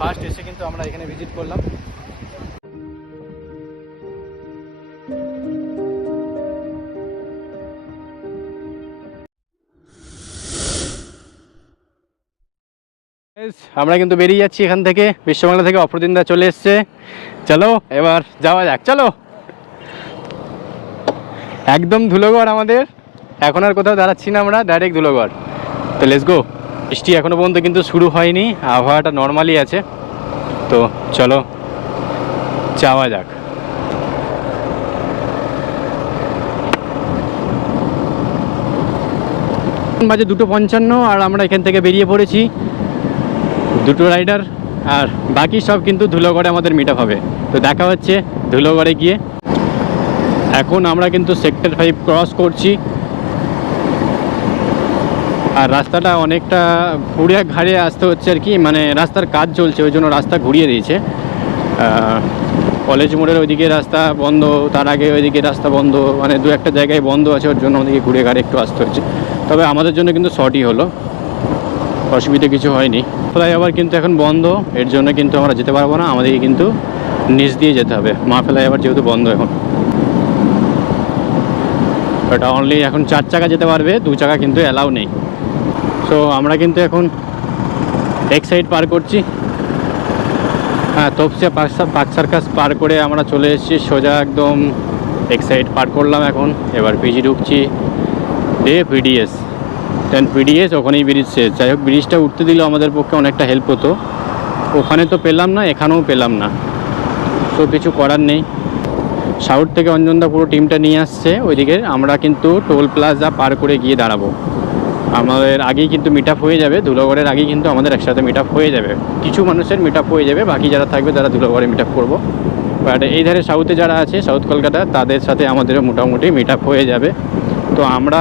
First এসে কিন্তু আমরা এখানে ভিজিট করলাম। আমরা কিন্তু বেরিয়ে যাচ্ছি এখান থেকে। বিশ্ববাংলা থেকে অপরদিনদা চলে এসছে। চলো, এবার যাওয়া যাক। চলো। একদম ধুলোগড় আমাদের। এখন আর কোথাও দাঁড়াচ্ছি না আমরা ডাইরেক্ট ধুলোগড় তো লেটস গো বৃষ্টি এখনও পর্যন্ত কিন্তু শুরু হয়নি, আবহাওয়াটা নর্মালি আছে। তো চলো, যাওয়া যাক। বাজে দুটো পঞ্চান্ন আর আমরা এখান থেকে বেরিয়ে পড়েছি দুটো রাইডার আর বাকি সব কিন্তু ধুলোগড়ে আমাদের মিট হবে। তো দেখা হচ্ছে ধুলোগড়ে গিয়ে। এখন আমরা কিন্তু সেক্টর ফাইভ ক্রস করছি। আর রাস্তাটা অনেকটা ঘুরে ঘাড়ে আসতে হচ্ছে আর কি মানে রাস্তার কাজ চলছে, ওই জন্য রাস্তা ঘুরিয়ে দিয়েছে। কলেজ মোড়ের ওইদিকে রাস্তা বন্ধ, তার আগে ওইদিকে রাস্তা বন্ধ মানে দু একটা জায়গায় বন্ধ আছে, ওর জন্য আমাদেরকে ঘুরে ঘাড়ে একটু আসতে হচ্ছে। তবে আমাদের জন্য কিন্তু শর্টই হলো। অসুবিধা কিছু হয়নি। ফ্লাইওভার কিন্তু এখন বন্ধ, এর জন্য কিন্তু আমরা যেতে পারব না, আমাদেরকে কিন্তু নিচ দিয়ে যেতে হবে। মা ফ্লাইওভার যেহেতু বন্ধ এখন। ওটা অনলি এখন চার চাকা যেতে পারবে, দু চাকা কিন্তু অ্যালাউ নেই। সো আমরা কিন্তু এখন এক সাইড পার করছি। হ্যাঁ তপসিয়া পার্ক সার্কাস পার করে আমরা চলে এসেছি, সোজা একদম এক সাইড পার করলাম এখন। এবার পিজি ঢুকছি ডে পিডিএস দেন পিডিএস ওখানেই ব্রিজ শেষ। যাই হোক ব্রিজটা উঠতে দিলেও আমাদের পক্ষে অনেকটা হেল্প হতো। ওখানে তো পেলাম না, এখানেও পেলাম না। তো কিছু করার নেই। সাউথ থেকে অঞ্জনদা পুরো টিমটা নিয়ে আসছে। ওইদিকে আমরা কিন্তু টোল প্লাজা পার করে গিয়ে দাঁড়াবো। আমাদের আগেই কিন্তু মিট হয়ে যাবে ধুলোগড়ের আগেই কিন্তু আমাদের একসাথে মিট হয়ে যাবে। কিছু মানুষের মিট হয়ে যাবে, বাকি যারা থাকবে তারা ধুলোগড়ে মিট করব। বাট এই ধারে সাউথে যারা আছে সাউথ কলকাতা, তাদের সাথে আমাদের মোটামুটি মিট হয়ে যাবে। তো আমরা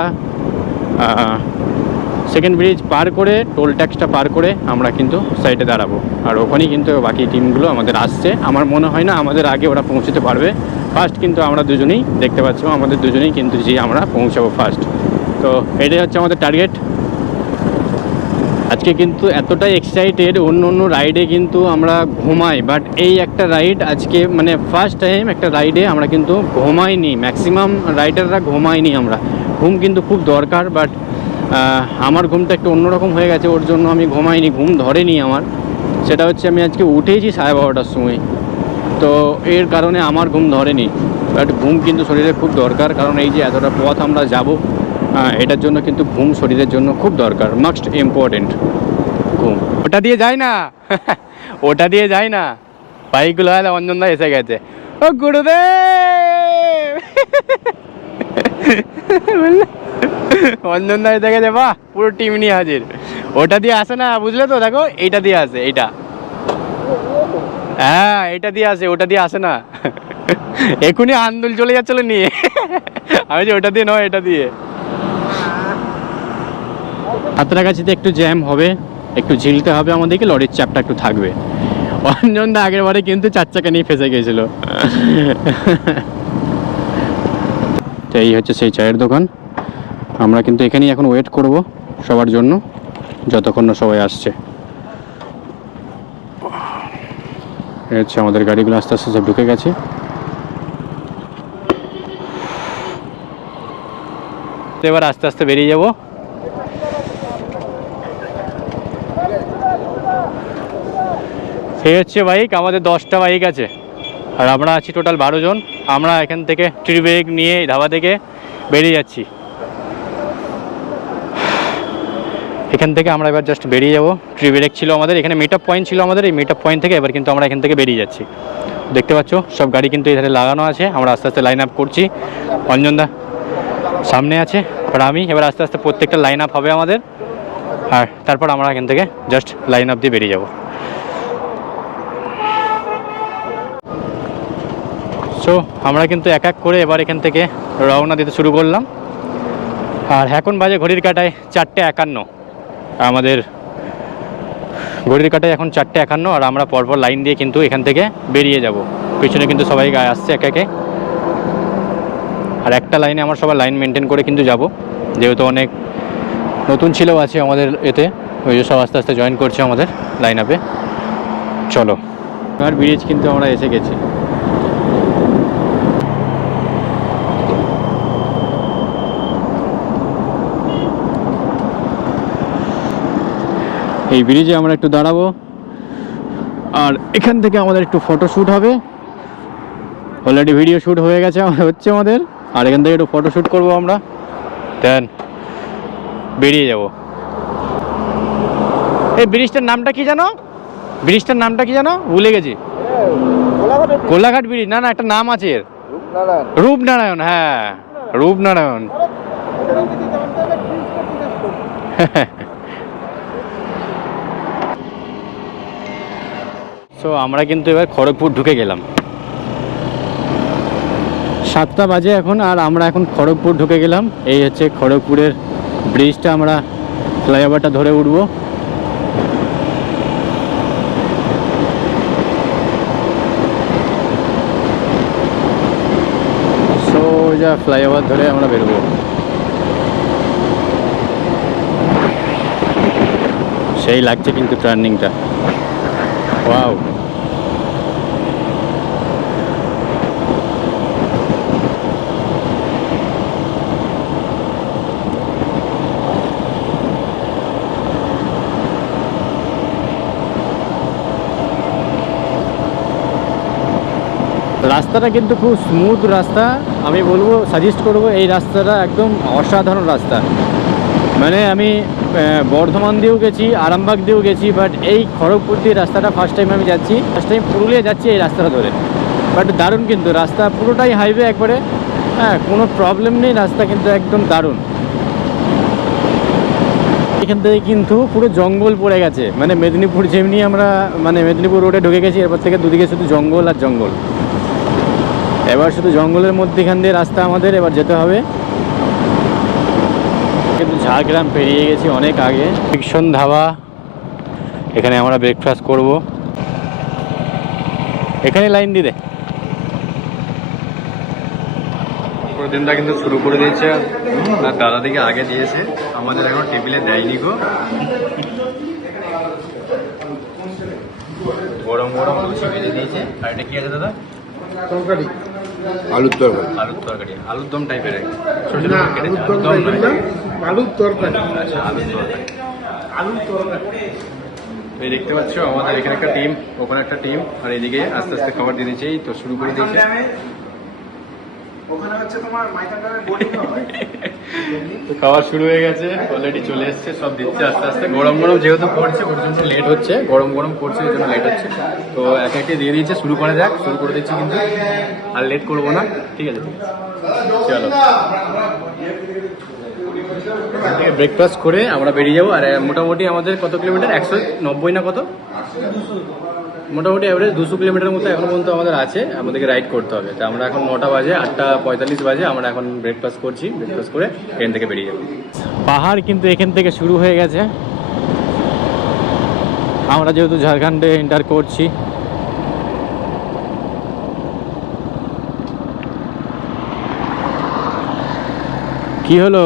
সেকেন্ড ব্রিজ পার করে টোল ট্যাক্সটা পার করে আমরা কিন্তু সাইডে দাঁড়াবো। আর ওখানেই কিন্তু বাকি টিমগুলো আমাদের আসছে। আমার মনে হয় না আমাদের আগে ওরা পৌঁছতে পারবে। ফার্স্ট কিন্তু আমরা দুজনেই দেখতে পাচ্ছি, আমাদের দুজনেই কিন্তু যে আমরা পৌঁছাবো ফার্স্ট তো এটাই হচ্ছে আমাদের টার্গেট আজকে কিন্তু এতটাই এক্সাইটেড অন্য অন্য রাইডে কিন্তু আমরা ঘুমাই বাট এই একটা রাইড আজকে মানে ফার্স্ট টাইম একটা রাইডে আমরা কিন্তু ঘুমাইনি ম্যাক্সিমাম রাইডাররা ঘুমাইনি আমরা। ঘুম কিন্তু খুব দরকার বাট আমার ঘুমটা একটু অন্যরকম হয়ে গেছে, ওর জন্য আমি ঘুমাইনি, ঘুম ধরেনি আমার। সেটা হচ্ছে আমি আজকে উঠেইছি সাড়ে বারোটার সময়, তো এর কারণে আমার ঘুম ধরেনি বাট ঘুম কিন্তু শরীরে খুব দরকার, কারণ এই যে এতটা পথ আমরা যাব এটার জন্য কিন্তু ঘুম শরীরের জন্য খুব দরকার মাস্ট ইম্পর্টেন্ট ঘুম। ওটা দিয়ে যায় না, ওটা দিয়ে যায় না। বাইকগুলো হলে অঞ্জনদা এসে গেছে। ও গুরুদেব! অঞ্জনদা এসে গেছে, বাহ, পুরো টিম নিয়ে হাজির। ওটা দিয়ে আসে না, বুঝলে তো? দেখো, এইটা দিয়ে আসে, এইটা। হ্যাঁ এটা দিয়ে আসে, ওটা দিয়ে আসে না। এখনই আন্দোল চলে যাচ্ছিল নিয়ে। আমি যে ওটা দিয়ে নয়, এটা দিয়ে। হাতরাগাছিতে একটু জ্যাম হবে, একটু ঝিলতে হবে আমাদেরকে, লরির চাপটা একটু থাকবে। অঞ্জন দা আগের বারে কিন্তু চার চাকা নিয়ে ফেসে গিয়েছিল তো এই হচ্ছে সেই চায়ের দোকান। আমরা কিন্তু এখানেই এখন ওয়েট করব সবার জন্য, যতক্ষণ না সবাই আসছে। হচ্ছে আমাদের গাড়িগুলো আস্তে আস্তে সব ঢুকে গেছে। এবার আস্তে আস্তে বেরিয়ে যাব। এই হচ্ছে বাইক আমাদের দশটা বাইক আছে। আর আমরা আছি টোটাল বারো জন। আমরা এখান থেকে ট্রি ব্রেক নিয়ে ধাবা থেকে বেরিয়ে যাচ্ছি। এখান থেকে আমরা এবার জাস্ট বেরিয়ে যাব। ট্রি ব্রেক ছিল আমাদের। এখানে মিট পয়েন্ট ছিল আমাদের। এই মিট পয়েন্ট থেকে এবার কিন্তু আমরা এখান থেকে বেরিয়ে যাচ্ছি। দেখতে পাচ্ছ, সব গাড়ি কিন্তু এখানে লাগানো আছে। আমরা আস্তে আস্তে লাইন আপ করছি। অঞ্জনদা সামনে আছে। আর আমি এবার আস্তে আস্তে প্রত্যেকটা লাইন আপ হবে আমাদের। আর তারপর আমরা এখান থেকে জাস্ট লাইন আপ দিয়ে বেরিয়ে যাব। সো আমরা কিন্তু এক এক করে এবার এখান থেকে রওনা দিতে শুরু করলাম। আর এখন বাজে ঘড়ির কাটায় চারটে একান্ন। আমাদের ঘড়ির কাটায় এখন চারটে একান্ন আর আমরা পরপর লাইন দিয়ে কিন্তু এখান থেকে বেরিয়ে যাব। পিছনে কিন্তু সবাই গায়ে আসছে এক একে। আর একটা লাইনে আমার সবাই লাইন মেনটেন করে কিন্তু যাব। যেহেতু অনেক নতুন ছেলেও আছে আমাদের এতে। ওই যে সব আস্তে আস্তে জয়েন করছে আমাদের লাইন আপে চলো। আর ব্রিজ কিন্তু আমরা এসে গেছি। এই ব্রিজে আমরা একটু দাঁড়াবো। আর এখান থেকে আমাদের একটু ফটো শ্যুট হবে। অলরেডি ভিডিও শ্যুট হয়ে গেছে হচ্ছে আমাদের। আর এখান থেকে একটু ফটো শ্যুট করব আমরা। দেন বেরিয়ে যাব। এই ব্রিজটার নামটা কি জানো? ব্রিজটার নামটা কি জানো? ভুলে গেছি। কোলাঘাট ব্রিজ না না একটা নাম আছে এর। রূপনারায়ণ হ্যাঁ। রূপনারায়ণ। সো আমরা কিন্তু এবার খড়গপুর ঢুকে গেলাম। সাতটা বাজে এখন আর আমরা এখন খড়গপুর ঢুকে গেলাম। এই হচ্ছে খড়গপুরের ব্রিজটা আমরা ফ্লাইওভারটা ধরে উঠবো। সোজা ফ্লাইওভার ধরে আমরা বেরোবো। সেই লাগছে কিন্তু টার্নিংটা ওয়াও রাস্তাটা কিন্তু খুব স্মুথ রাস্তা। আমি বলব সাজেস্ট করব, এই রাস্তাটা একদম অসাধারণ রাস্তা। মানে আমি বর্ধমান দিয়েও গেছি, আরামবাগ দিয়েও গেছি বাট এই খড়গপুর দিয়ে রাস্তাটা ফার্স্ট টাইম আমি যাচ্ছি। ফার্স্ট টাইম পুরুলিয়া যাচ্ছি এই রাস্তাটা ধরে। বাট দারুণ কিন্তু, রাস্তা পুরোটাই হাইওয়ে একবারে হ্যাঁ কোনো প্রবলেম নেই, রাস্তা কিন্তু একদম দারুণ। এখান থেকে কিন্তু পুরো জঙ্গল পড়ে গেছে। মানে মেদিনীপুর যেমনি আমরা মানে মেদিনীপুর রোডে ঢুকে গেছি, এরপর থেকে দুদিকে শুধু জঙ্গল আর জঙ্গল। এবার শুধু জঙ্গলের মধ্যেখান দিয়ে রাস্তা আমাদের, এবার যেতে হবে। ঝাড়গ্রাম পেরিয়ে গেছি অনেক আগে। ফিকশন ধাবা। এখানে আমরা ব্রেকফাস্ট করব। এখানে লাইন দিদে দিনটা কিন্তু শুরু করে দিয়েছে। আর দাদা দিকে আগে দিয়েছে। আমাদের এখন টেবিলে দেয়নি গো। গরম গরম লুচি ভেজে দিয়েছে। আর এটা কি আছে দাদা? তরকারি। আলুর তরকারি। আলুর তরকারি আলুর দম টাইপের না আলুর দম না আলুর তরকারি। আচ্ছা আলুর তরকারি। আলুর তরকারি। এই দেখতে পাচ্ছ আমাদের এখানে একটা টিম ওখানে একটা টিম আর এদিকে আস্তে আস্তে খাবার দিয়ে দিয়েছে এই তো শুরু করে দিয়েছে। ওখানে হচ্ছে তোমার মাইকাটারে বোলিং হয়। তো খাওয়া শুরু হয়ে গেছে অলরেডি চলে এসছে, সব দিচ্ছে আস্তে আস্তে। গরম গরম যেহেতু পড়ছে, ওর লেট হচ্ছে, গরম গরম পড়ছে, ওই জন্য লেট হচ্ছে। তো এক একে দিয়ে দিয়েছে, শুরু করে যাক, শুরু করে দিচ্ছি কিন্তু। আর লেট করব না, ঠিক আছে? চলো। ব্রেকফাস্ট করে আমরা বেরিয়ে যাব, আর মোটামুটি আমাদের কত কিলোমিটার? একশো নব্বই না কত? মোটামুটি অ্যাভারেজ দুশো কিলোমিটার মতো এখন পর্যন্ত আমাদের আছে, আমাদেরকে রাইড করতে হবে। তো আমরা এখন নটা বাজে, আটটা পঁয়তাল্লিশ বাজে, আমরা এখন ব্রেকফাস্ট করছি ব্রেকফাস্ট করে ট্রেন থেকে বেরিয়ে যাব। পাহাড় কিন্তু এখান থেকে শুরু হয়ে গেছে। আমরা যেহেতু ঝাড়খণ্ডে এন্টার করছি। কি হলো?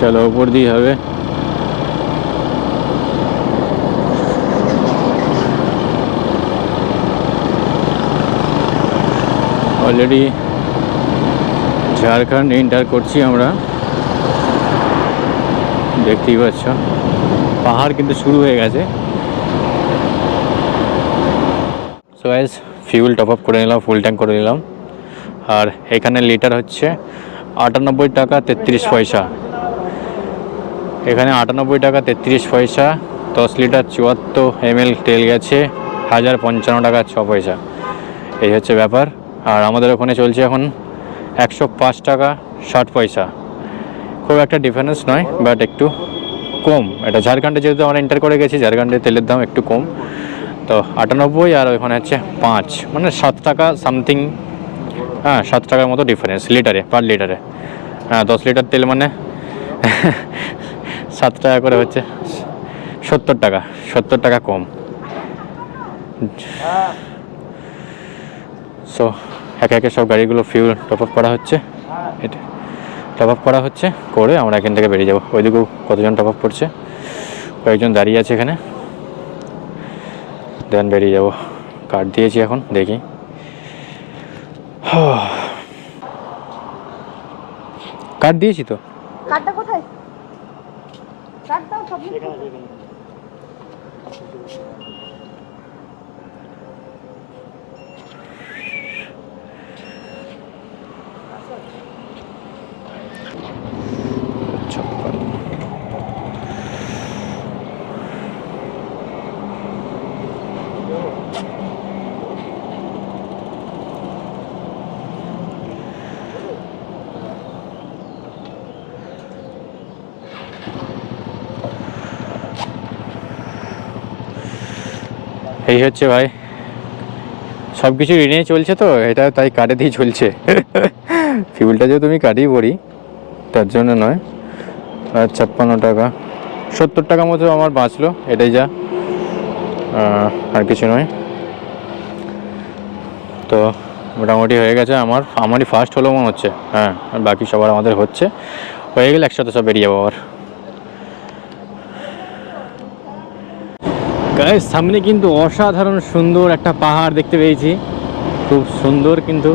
চলো, উপর দিয়ে হবে। অলরেডি ঝাড়খণ্ড এন্টার করছি আমরা। দেখতেই পাচ্ছ। পাহাড় কিন্তু শুরু হয়ে গেছে। সো ফিউল টপ আপ করে নিলাম ফুল ট্যাঙ্ক করে নিলাম। আর এখানে লিটার হচ্ছে আটানব্বই টাকা তেত্রিশ পয়সা। এখানে আটানব্বই টাকা তেত্রিশ পয়সা, দশ লিটার চুয়াত্তর এমএল তেল গেছে, হাজার পঞ্চান্ন টাকা ছ পয়সা। এই হচ্ছে ব্যাপার। আর আমাদের ওখানে চলছে এখন একশো পাঁচ টাকা ষাট পয়সা। খুব একটা ডিফারেন্স নয় বাট একটু কম। এটা ঝাড়খণ্ডে যেহেতু আমরা এন্টার করে গেছি, ঝাড়খণ্ডে তেলের দাম একটু কম। তো আটানব্বই আর ওখানে হচ্ছে পাঁচ। মানে সাত টাকা সামথিং হ্যাঁ সাত টাকার মতো ডিফারেন্স লিটারে পার লিটারে। হ্যাঁ দশ লিটার তেল মানে সাত টাকা করে হচ্ছে সত্তর টাকা সত্তর টাকা কম। সো একে একে সব গাড়িগুলো ফিউল টপ আপ করা হচ্ছে। এটা টপ আপ করা হচ্ছে করে আমরা এখান থেকে বেরিয়ে যাব। ওইদিকেও কতজন টপ আপ করছে? কয়েকজন দাঁড়িয়ে আছে এখানে। দেন বেরিয়ে যাব। কার্ড দিয়েছি এখন, দেখি। কার্ড দিয়েছি তো? কার্ডটা কোথায়? কার্ড দাও সব এই হচ্ছে ভাই। সব কিছু ঋণে চলছে তো, এটা তাই কার্ডে দিয়ে চলছে। ফিউলটা যেহেতু তুমি কার্ডেই পড়ি তার জন্য নয়। আর ছাপ্পান্ন টাকা। সত্তর টাকা মতো আমার বাঁচলো, এটাই যা। আর কিছু নয়। তো মোটামুটি হয়ে গেছে আমার, আমারই ফার্স্ট হলো মনে হচ্ছে। হ্যাঁ আর বাকি সবার আমাদের হচ্ছে। হয়ে গেলে একসাথে সব বেরিয়ে যাব আবার। গায়ের সামনে কিন্তু অসাধারণ সুন্দর একটা পাহাড় দেখতে পেয়েছি। খুব সুন্দর কিন্তু।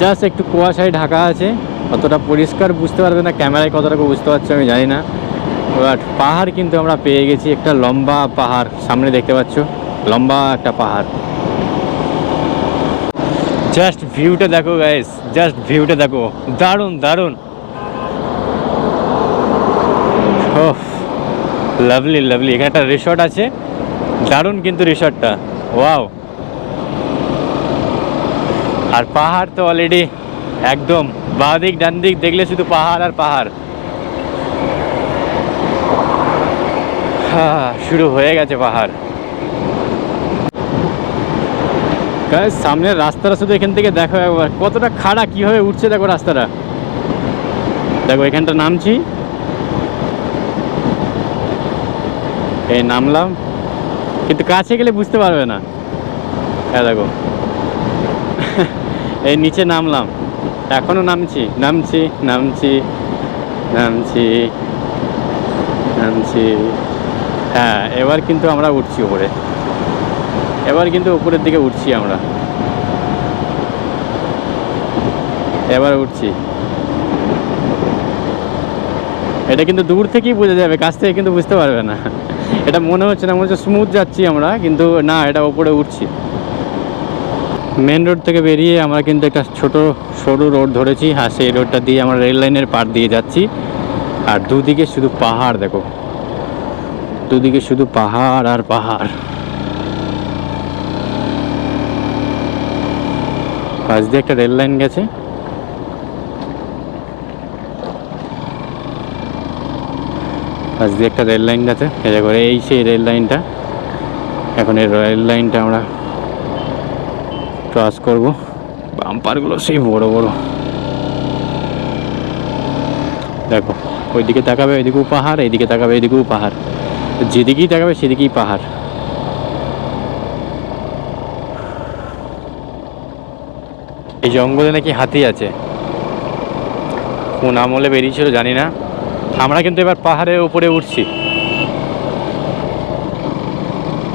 জাস্ট একটু কুয়াশায় ঢাকা আছে। অতটা পরিষ্কার বুঝতে পারবে না, ক্যামেরায় কতটুকু বুঝতে পারছ আমি জানি না। বাট পাহাড় কিন্তু আমরা পেয়ে গেছি, একটা লম্বা পাহাড়। সামনে দেখতে পাচ্ছ, লম্বা একটা পাহাড়। জাস্ট ভিউটা দেখো গাইস জাস্ট ভিউটা দেখো। দারুণ দারুণ। লাভলি লাভলি এখানে একটা রিসর্ট আছে। দারুণ কিন্তু রিসর্টটা ওয়াও আর পাহাড় তো অলরেডি একদম বাঁ দিক ডান দিক দেখলে শুধু পাহাড় আর পাহাড়। হ্যাঁ শুরু হয়ে গেছে পাহাড়। সামনের রাস্তাটা শুধু এখান থেকে দেখো একবার। কতটা খাড়া, কীভাবে উঠছে দেখো রাস্তাটা। দেখো, এখানটা নামছি। এই নামলাম। কিন্তু কাছে গেলে বুঝতে পারবে না। হ্যাঁ দেখো। এই নিচে নামলাম। এখনও নামছি। নামছি নামছি নামছি নামছি। হ্যাঁ এবার কিন্তু আমরা উঠছি উপরে। এবার কিন্তু উপরের দিকে উঠছি আমরা। এবার উঠছি। এটা কিন্তু দূর থেকেই বোঝা যাবে, কাছ থেকে কিন্তু বুঝতে পারবে না। এটা মনে হচ্ছে না, মনে হচ্ছে স্মুথ যাচ্ছি আমরা, কিন্তু না, এটা ওপরে উঠছি। মেন রোড থেকে বেরিয়ে আমরা কিন্তু একটা ছোট সরু রোড ধরেছি, আর সেই রোডটা দিয়ে আমরা রেল লাইনের পার দিয়ে যাচ্ছি। আর দুদিকে শুধু পাহাড়, দেখো। দুদিকে শুধু পাহাড় আর পাহাড়। পাশ দিয়ে একটা রেল লাইন গেছে। পাশ দিয়ে একটা রেল লাইন গেছে এটা করে এই সেই রেল লাইনটা। এখন এই রেল লাইনটা আমরা ক্রস করব। বাম্পারগুলো সেই বড় বড়। দেখো, ওইদিকে তাকাবে ওইদিকেও পাহাড়, এইদিকে তাকাবে এইদিকেও পাহাড়। যেদিকেই তাকাবে সেদিকেই পাহাড়। এই জঙ্গলে নাকি হাতি আছে। কোন আমলে বেরিয়েছিল জানি না। আমরা কিন্তু এবার পাহাড়ের উপরে উঠছি।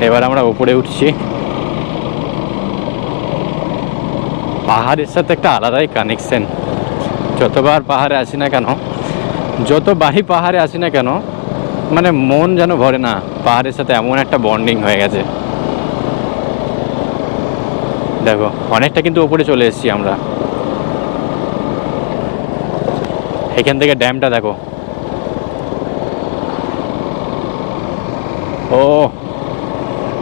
এবার আমরা উপরে উঠছি। পাহাড়ের সাথে একটা আলাদাই কানেকশন যতবার পাহাড়ে আসি না কেন যত যতবারই পাহাড়ে আসি না কেন মানে মন যেন ভরে না, পাহাড়ের সাথে এমন একটা বন্ডিং হয়ে গেছে। দেখো, অনেকটা কিন্তু উপরে চলে এসেছি আমরা। এখান থেকে ড্যামটা দেখো। ও,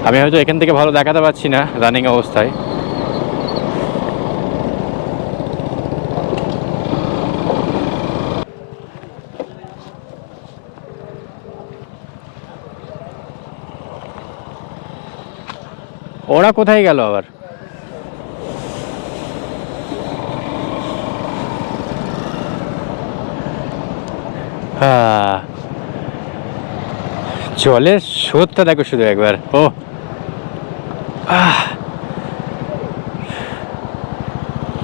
আমি হয়তো এখান থেকে ভালো দেখাতে পারছি না রানিং অবস্থায়। ওরা কোথায় গেল আবার? হ্যাঁ। জলের স্রোতটা দেখো শুধু একবার। ও।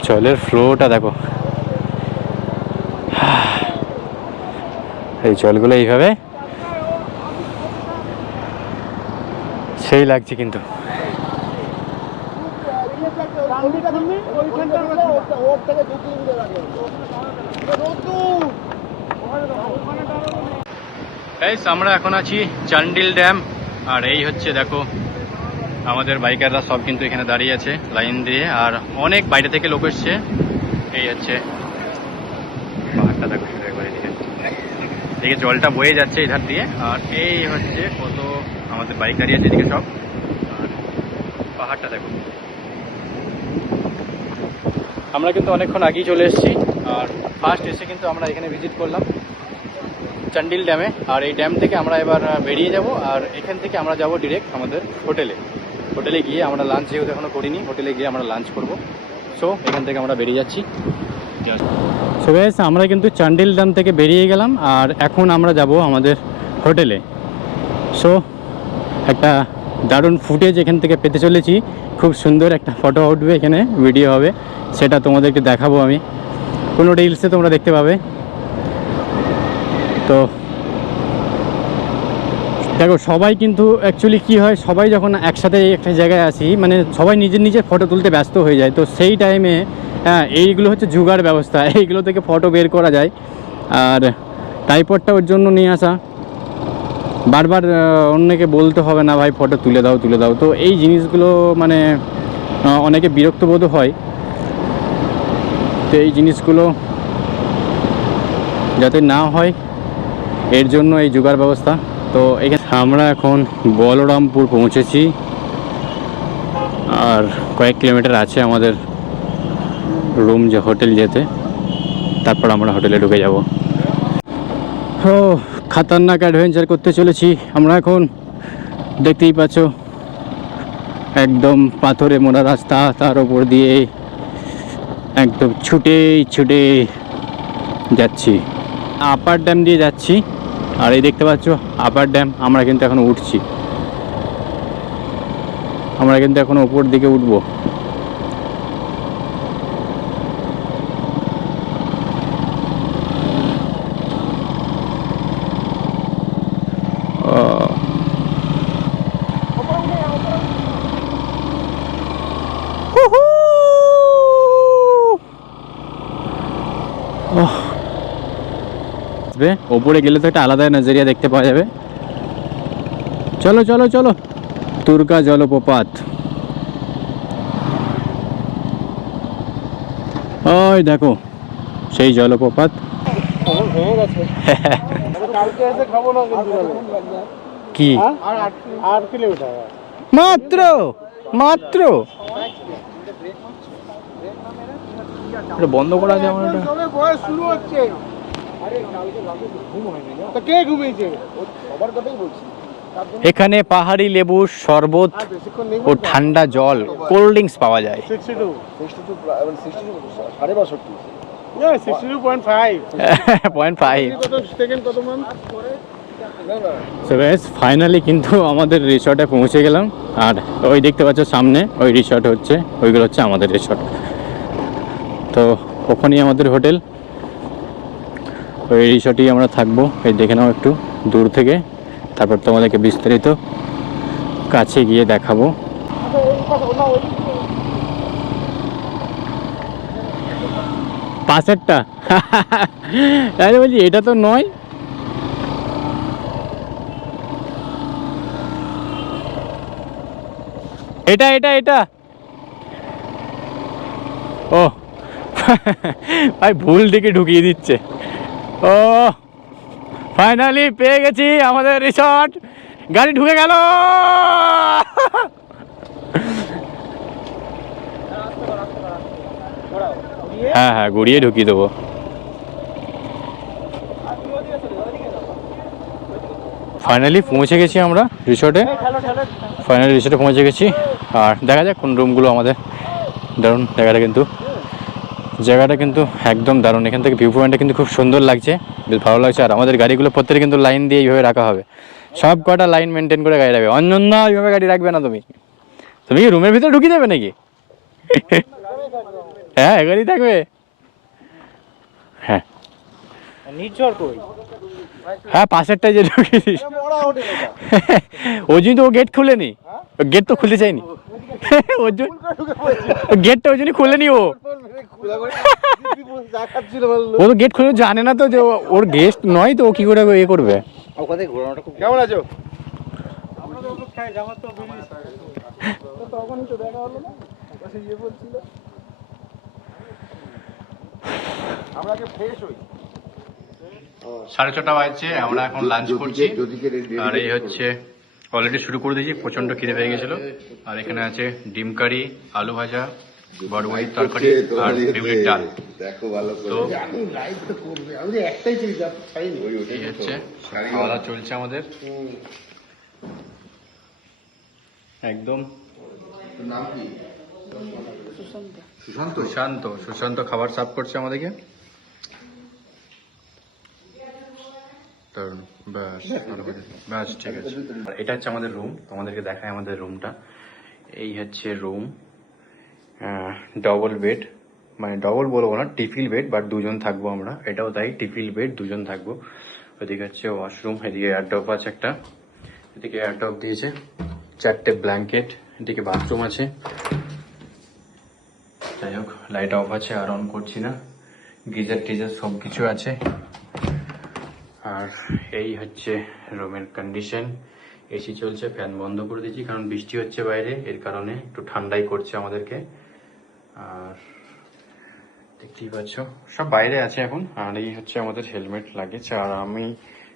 জলের ফ্লোটা দেখো। এই জলগুলো এইভাবে সেই লাগছে কিন্তু। এই আমরা এখন আছি চান্ডিল ড্যাম। আর এই হচ্ছে, দেখো, আমাদের বাইকাররা সব কিন্তু এখানে দাঁড়িয়ে আছে, লাইন দিয়ে। আর অনেক বাইরে থেকে লোক এসছে। এই হচ্ছে, পাহাড়টা দেখো এদিকে। জলটা বয়ে যাচ্ছে এধার দিয়ে। আর এই হচ্ছে কত আমাদের বাইক দাঁড়িয়ে আছে এদিকে সব। আর পাহাড়টা দেখো। আমরা কিন্তু অনেকক্ষণ আগেই চলে এসেছি। আর ফার্স্ট এসে কিন্তু আমরা এখানে ভিজিট করলাম। চান্ডিল ড্যামে। আর এই ড্যাম থেকে আমরা এবার বেরিয়ে যাব, আর এখান থেকে আমরা যাব ডিরেক্ট আমাদের হোটেলে। হোটেলে গিয়ে আমরা লাঞ্চ যেহেতু এখনও করিনি, হোটেলে গিয়ে আমরা লাঞ্চ করব। সো এখান থেকে আমরা বেরিয়ে যাচ্ছি। সো বেশ আমরা কিন্তু চান্ডিল ড্যাম থেকে বেরিয়ে গেলাম, আর এখন আমরা যাব আমাদের হোটেলে। সো একটা দারুণ ফুটেজ এখান থেকে পেতে চলেছি। খুব সুন্দর একটা ফটো উঠবে এখানে ভিডিও হবে। সেটা তোমাদেরকে দেখাবো আমি। কোনো রিলসে তোমরা দেখতে পাবে। তো দেখো, সবাই কিন্তু অ্যাকচুয়ালি কি হয়, সবাই যখন একসাথে একটা জায়গায় আসি মানে সবাই নিজের নিজের ফটো তুলতে ব্যস্ত হয়ে যায়। তো সেই টাইমে হ্যাঁ এইগুলো হচ্ছে জুগার ব্যবস্থা, এইগুলো থেকে ফটো বের করা যায়। আর টাইপডটা ওর জন্য নিয়ে আসা। বারবার অন্যকে বলতে হবে না, ভাই ফটো তুলে দাও তুলে দাও। তো এই জিনিসগুলো মানে অনেকে বিরক্তবোধ হয়। তো এই জিনিসগুলো যাতে না হয় এর জন্য এই জোগাড় ব্যবস্থা। তো এখানে আমরা এখন বলরামপুর পৌঁছেছি। আর কয়েক কিলোমিটার আছে আমাদের রুম যে হোটেল যেতে। তারপর আমরা হোটেলে ঢুকে যাব। ও, খাতারনাক অ্যাডভেঞ্চার করতে চলেছি। আমরা এখন দেখতেই পাচ্ছ, একদম পাথরে মোড়া রাস্তা, তার উপর দিয়ে একদম ছুটে ছুটে যাচ্ছি। আপার ড্যাম দিয়ে যাচ্ছি। আর এই দেখতে পাচ্ছ আপার ড্যাম আমরা কিন্তু এখন উঠছি। আমরা কিন্তু এখন ওপর দিকে উঠবো। ওপরে গেলে তো একটা আলাদা নজরিয়া দেখতে পাওয়া যাবে। চলো চলো চলো। তুর্কা জলপ্রপাত। ওই দেখো সেই জলপ্রপাত। কালকে এসে খাব না কিন্তু কি? মাত্র মাত্র। বন্ধ করা যায় আমার বয়স শুরু হচ্ছে। কে ঘুমিয়েছে? সবার কথাই বলছি এখানে পাহাড়ি লেবুর শরবত ও ঠান্ডা জল কোল্ড ড্রিঙ্কস পাওয়া যায়। মান ফাইনালি কিন্তু আমাদের রিসর্টে পৌঁছে গেলাম। আর ওই দেখতে পাচ্ছ সামনে ওই রিসর্ট হচ্ছে ওইগুলো হচ্ছে আমাদের রিসর্ট তো ওখানেই আমাদের হোটেল। ওই রিসর্টেই আমরা থাকব। এই দেখে নাও একটু দূর থেকে। তারপর তোমাদেরকে বিস্তারিত কাছে গিয়ে দেখাবো। পাশেরটা? আরে বলছি, এটা তো নয়। এটা এটা এটা। ও ভাই, ভুল দিকে ঢুকিয়ে দিচ্ছে। ও ফাইনালি পেয়ে গেছি আমাদের রিসর্ট গাড়ি ঢুকে গেল। হ্যাঁ হ্যাঁ ঘুরিয়ে ঢুকিয়ে দেবো। ফাইনালি পৌঁছে গেছি আমরা রিসর্টে ফাইনালি রিসর্টে পৌঁছে গেছি। আর দেখা যাক কোন রুমগুলো আমাদের। দারুণ জায়গাটা কিন্তু। জায়গাটা কিন্তু একদম দারুণ। এখান থেকে ভিউ পয়েন্টটা কিন্তু খুব সুন্দর লাগছে। বেশ ভালো লাগছে। আর আমাদের গাড়িগুলো প্রত্যেকে কিন্তু লাইন দিয়ে এইভাবে রাখা হবে। সব কটা লাইন মেনটেন করে গাড়ি রাখবে। অন্যান্য এইভাবে গাড়ি রাখবে না তুমি। তুমি কি রুমের ভিতরে ঢুকিয়ে দেবে নাকি? হ্যাঁ এগারই থাকবে। হ্যাঁ। হ্যাঁ পাশেরটাই যে ঢুকিয়ে হোটেল ওই জন্য তো ও গেট খুলেনি। গেট তো খুলতে চাইনি ওর জন্য গেটটা ওই জন্য খুলেনি ও। ও তো গেট খুলে জানে না তো যে ওর গেস্ট নয় তো ও কি করে এ করবে? কেমন আছো? তখনই তো দেখা হলো না পাশে ইয়ে বলছিল আমরা আগে ফ্রেশ হই। সাড়ে ছটা বাজছে আমরা এখন লাঞ্চ করছি। আর এই হচ্ছে অলরেডি শুরু করে দিয়েছি প্রচণ্ড খিদে পেয়ে গেছিল। আর এখানে আছে ডিম কারি আলু ভাজা বড়বড়ির তরকারি আর বিউলির ডাল। দেখো ভালো তো করে আমি যে একটাই এই হচ্ছে খাওয়া চলছে আমাদের। একদম। সুশান্ত। সুশান্ত সুশান্ত খাবার সার্ভ করছে আমাদেরকে। এটা হচ্ছে আমাদের রুম তোমাদেরকে দেখায় আমাদের রুমটা এই হচ্ছে রুম ডবল বেড মানে ডবল বলব না টিফিল বেড বাট দুজন থাকব আমরা। এটাও তাই টিফিল বেড দুজন থাকব। ওদিকে হচ্ছে ওয়াশরুম এদিকে এয়ারটপ আছে একটা। এদিকে এয়ারটপ দিয়েছে চারটে ব্ল্যাঙ্কেট এদিকে বাথরুম আছে। যাই হোক লাইট অফ আছে, আর অন করছি না। গিজার টিজার সব কিছু আছে। আর এই হচ্ছে রুমের কন্ডিশন এসি চলছে ফ্যান বন্ধ করে দিয়েছি, কারণ বৃষ্টি হচ্ছে বাইরে, এর কারণে একটু ঠান্ডাই করছে আমাদেরকে। আর দেখতেই পাচ্ছ, সব বাইরে আছে এখন, আর এই হচ্ছে আমাদের হেলমেট লাগেছে, আর আমি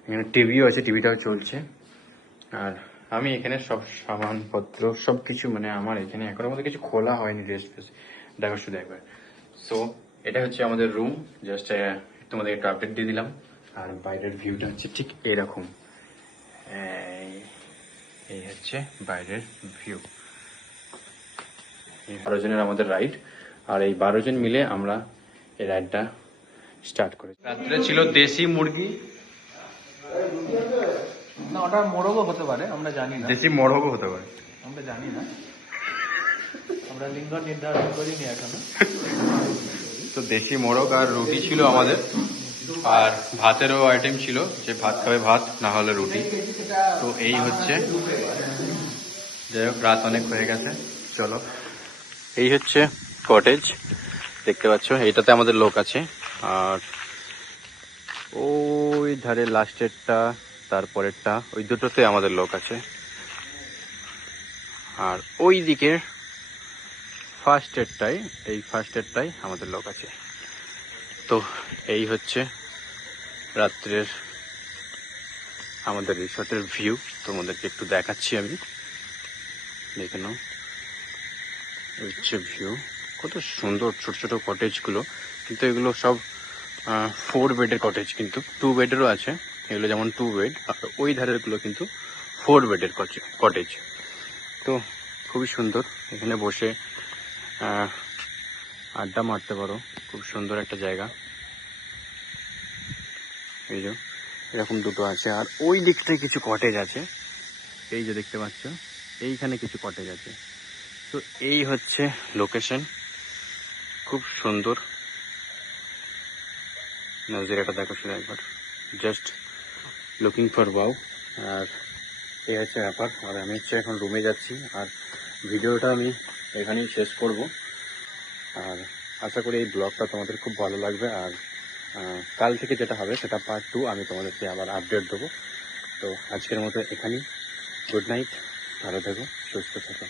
এখানে টিভিও আছে, টিভিটাও চলছে। আর আমি এখানে সব সামানপত্র সব কিছু মানে আমার এখানে এখন আমাদের কিছু খোলা হয়নি রেস্ট ফেস্ট দেখো শুধু একবার। সো এটা হচ্ছে আমাদের রুম জাস্ট তোমাদের একটু আপডেট দিয়ে দিলাম। আর বাইরের ভিউটা হচ্ছে ঠিক এরকম। এই- এই হচ্ছে বাইরের ভিউ এই বারো জনের আমাদের রাইড আর এই বারো জন মিলে আমরা এই রাইডটা স্টার্ট করেছি। রাত্রে ছিল দেশি মুরগি। না ওটা মোরগও হতে পারে আমরা জানি না। দেশি মোরগও হতে পারে। আমরা জানি না। আমরা লিঙ্গ নির্ধারণ করিনি এখনও। তো দেশি মোরগ আর রুটি ছিল আমাদের। আর ভাতেরও আইটেম ছিল, যে ভাত খাবে ভাত, না হলে রুটি। তো এই হচ্ছে। যাই হোক, রাত অনেক হয়ে গেছে, চলো। এই হচ্ছে কটেজ দেখতে পাচ্ছ এটাতে আমাদের লোক আছে। আর ওই ধারে লাস্টেরটা, তারপরেরটা, ওই দুটোতে আমাদের লোক আছে। আর ওই দিকের ফার্স্ট এডটাই এই ফার্স্ট এডটাই আমাদের লোক আছে। তো এই হচ্ছে রাত্রের আমাদের রিসর্টের ভিউ। তোমাদেরকে একটু দেখাচ্ছি আমি। দেখে নাও। হচ্ছে ভিউ। কত সুন্দর ছোট ছোট কটেজগুলো কিন্তু এগুলো সব ফোর বেডের কটেজ কিন্তু। টু বেডেরও আছে। এগুলো যেমন টু বেড আর ওই ধারেরগুলো কিন্তু ফোর বেডের কটেজ তো খুবই সুন্দর। এখানে বসে আড্ডা মারতে পারো। খুব সুন্দর একটা জায়গা। এই যে, এরকম দুটো আছে। আর ওই দিকটায় কিছু কটেজ আছে। এই যে দেখতে পাচ্ছ, এইখানে কিছু কটেজ আছে। তো এই হচ্ছে লোকেশন খুব সুন্দর। নজরিয়াটা দেখো শুধু একবার। জাস্ট লুকিং ফর বাউ আর এই হচ্ছে ব্যাপার। আর আমি হচ্ছে এখন রুমে যাচ্ছি। আর ভিডিওটা আমি এখানেই শেষ করব। আর আশা করি এই ব্লগটা তোমাদের খুব ভালো লাগবে আর কাল থেকে যেটা হবে সেটা পার্ট টু আমি তোমাদেরকে আবার আপডেট দেবো। তো আজকের মতো এখানেই। গুড নাইট ভালো থেকো, সুস্থ থেকো।